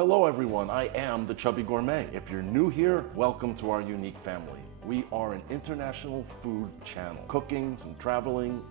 Hello everyone, I am the Chubby Gourmet. If you're new here, welcome to our unique family. We are an international food channel, cooking, some traveling,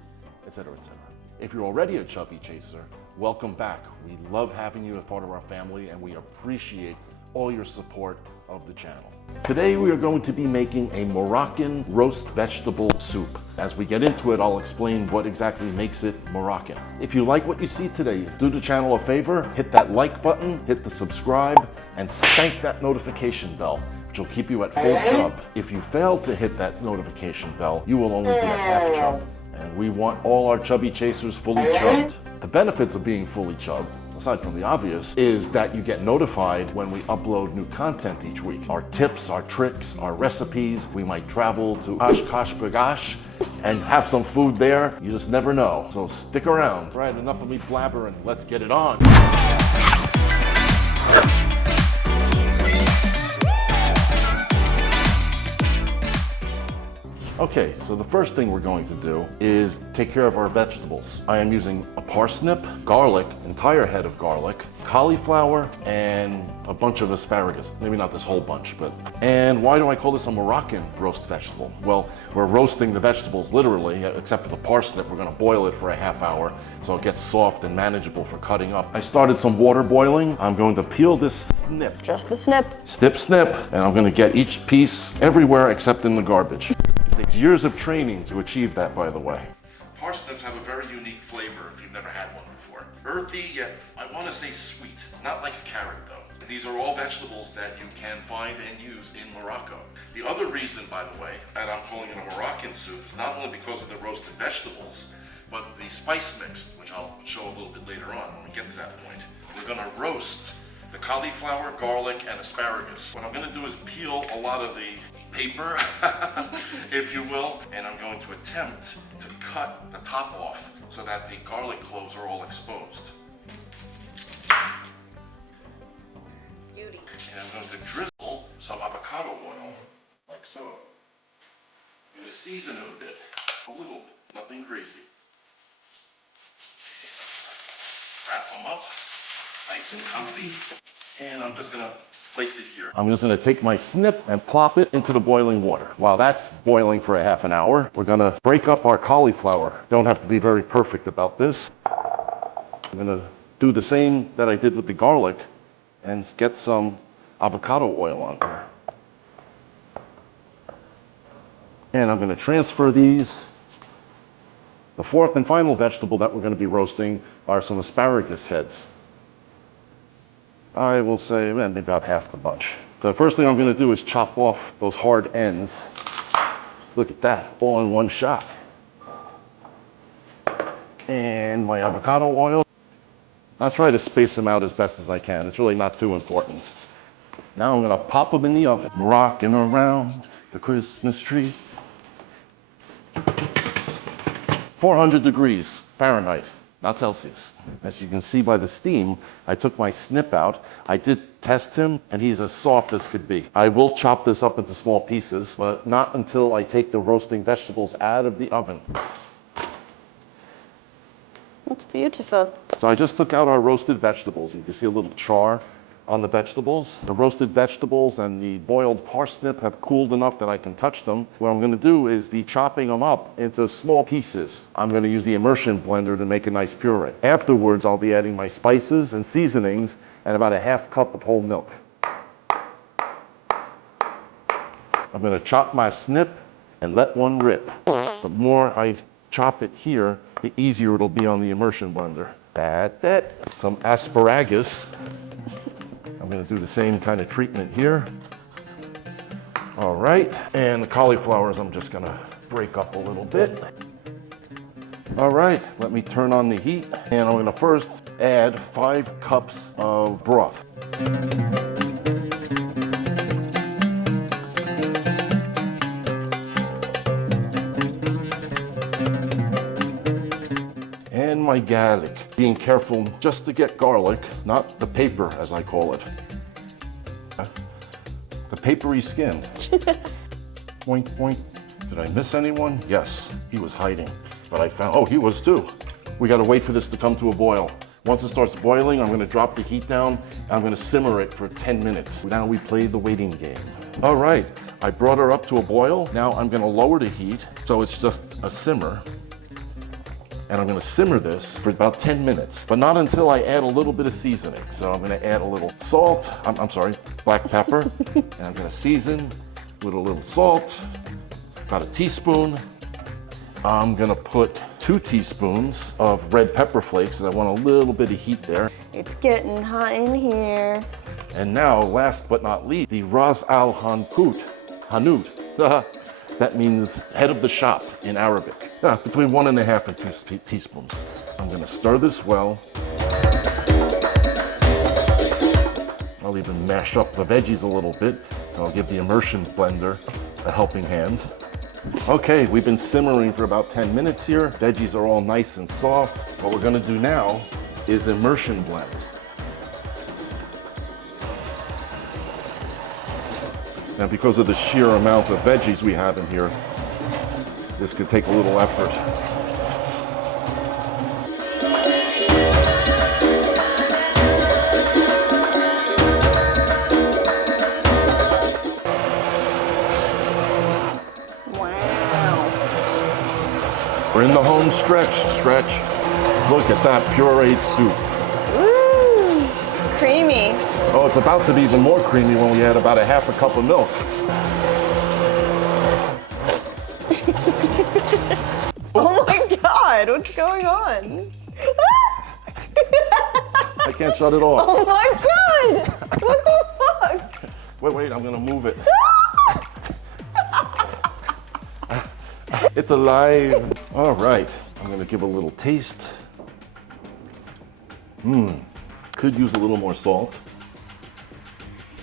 etc., etc. If you're already a Chubby Chaser, welcome back. We love having you as part of our family and we appreciate all your support of the channel. Today we are going to be making a Moroccan roast vegetable soup. As we get into it, I'll explain what exactly makes it Moroccan. If you like what you see today, do the channel a favor, hit that like button, hit the subscribe, and spank that notification bell, which will keep you at full chub. If you fail to hit that notification bell, you will only be at half chub. And we want all our Chubby Chasers fully chubbed. The benefits of being fully chubbed, aside from the obvious, is that you get notified when we upload new content each week. Our tips, our tricks, our recipes. We might travel to Oshkosh B'gosh and have some food there. You just never know. So stick around. All right, enough of me blabbering. Let's get it on. Okay, so the first thing we're going to do is take care of our vegetables. I am using a parsnip, garlic, entire head of garlic, cauliflower, and a bunch of asparagus. Maybe not this whole bunch, but... And why do I call this a Moroccan roast vegetable? Well, we're roasting the vegetables literally, except for the parsnip. We're gonna boil it for a half hour so it gets soft and manageable for cutting up. I started some water boiling. I'm going to peel this snip. Just the snip. Snip, snip, and I'm gonna get each piece everywhere except in the garbage. It takes years of training to achieve that, by the way. Parsnips have a very unique flavor if you've never had one before. Earthy, yet I want to say sweet. Not like a carrot, though. These are all vegetables that you can find and use in Morocco. The other reason, by the way, that I'm calling it a Moroccan soup is not only because of the roasted vegetables, but the spice mix, which I'll show a little bit later on when we get to that point. We're going to roast the cauliflower, garlic, and asparagus. What I'm going to do is peel a lot of the paper, if you will, and I'm going to attempt to cut the top off so that the garlic cloves are all exposed. Beauty. And I'm going to drizzle some avocado oil, like so. I'm going to season it a bit, a little bit, nothing crazy. Wrap them up, nice and comfy, and I'm just going to place it here. I'm just going to take my snip and plop it into the boiling water. While that's boiling for a half an hour, we're going to break up our cauliflower. Don't have to be very perfect about this. I'm going to do the same that I did with the garlic and get some avocado oil on there. And I'm going to transfer these. The fourth and final vegetable that we're going to be roasting are some asparagus heads. I will say maybe about half the bunch. The first thing I'm going to do is chop off those hard ends. Look at that, all in one shot. And my avocado oil. I'll try to space them out as best as I can. It's really not too important. Now I'm going to pop them in the oven. Rocking around the Christmas tree. 400 degrees Fahrenheit. Not Celsius. As you can see by the steam, I took my snip out. I did test him, and he's as soft as could be. I will chop this up into small pieces, but not until I take the roasting vegetables out of the oven. That's beautiful. So I just took out our roasted vegetables. You can see a little char on the vegetables. The roasted vegetables and the boiled parsnip have cooled enough that I can touch them. What I'm going to do is be chopping them up into small pieces. I'm going to use the immersion blender to make a nice puree. Afterwards, I'll be adding my spices and seasonings and about a half cup of whole milk. I'm going to chop my snip and let one rip. The more I chop it here, the easier it'll be on the immersion blender. Some asparagus. I'm going to do the same kind of treatment here. All right, and the cauliflowers I'm just going to break up a little bit. All right, let me turn on the heat, and I'm going to first add 5 cups of broth. And my garlic. Being careful just to get garlic, not the paper as I call it. The papery skin. Point, point. Did I miss anyone? Yes, he was hiding. But I found, oh, he was too. We gotta wait for this to come to a boil. Once it starts boiling, I'm gonna drop the heat down. I'm gonna simmer it for 10 minutes. Now we play the waiting game. All right, I brought her up to a boil. Now I'm gonna lower the heat so it's just a simmer. And I'm gonna simmer this for about 10 minutes, but not until I add a little bit of seasoning. So I'm gonna add a little salt, I'm sorry, black pepper, and I'm gonna season with a little salt, about a teaspoon. I'm gonna put 2 teaspoons of red pepper flakes, because I want a little bit of heat there. It's getting hot in here. And now, last but not least, the Ras Al Hanout. That means head of the shop in Arabic. Between 1.5 and 2 teaspoons. I'm gonna stir this well. I'll even mash up the veggies a little bit, so I'll give the immersion blender a helping hand. Okay, we've been simmering for about 10 minutes here. Veggies are all nice and soft. What we're gonna do now is immersion blend. Now, because of the sheer amount of veggies we have in here, this could take a little effort. Wow. We're in the home stretch. Look at that pureed soup. Woo! Creamy. Oh, it's about to be even more creamy when we add about a half a cup of milk. Oh my God, what's going on? I can't shut it off. Oh my God! What the fuck? Wait, I'm gonna move it. It's alive. All right, I'm gonna give a little taste. Could use a little more salt.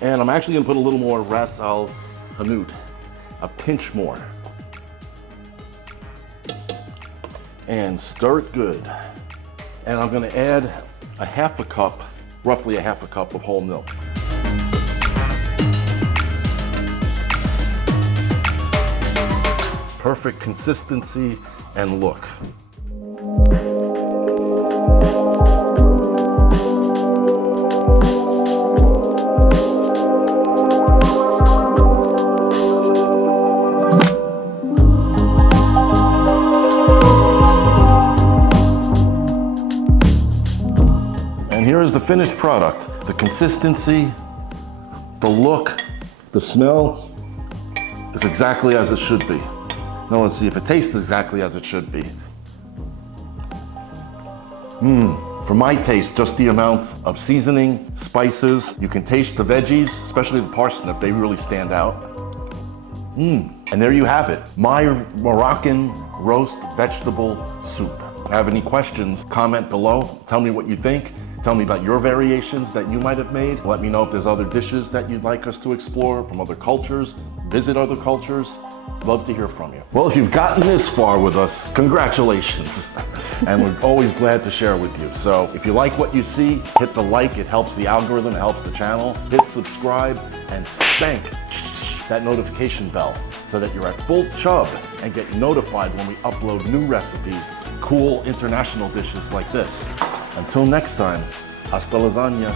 And I'm actually gonna put a little more Ras Al Hanout, a pinch more. And stir it good. And I'm gonna add roughly a half a cup of whole milk. Perfect consistency and look. Here is the finished product. The consistency, the look, the smell is exactly as it should be. Now let's see if it tastes exactly as it should be. For my taste, just the amount of seasoning, spices. You can taste the veggies, especially the parsnip, they really stand out. And there you have it, my Moroccan roast vegetable soup. Have any questions, comment below. Tell me what you think. Tell me about your variations that you might have made. Let me know if there's other dishes that you'd like us to explore from other cultures, visit other cultures. Love to hear from you. Well, if you've gotten this far with us, congratulations. And we're always glad to share with you. So if you like what you see, hit the like, it helps the algorithm, it helps the channel. Hit subscribe and spank that notification bell so that you're at full chub and get notified when we upload new recipes, cool international dishes like this. Until next time, hasta lasagna.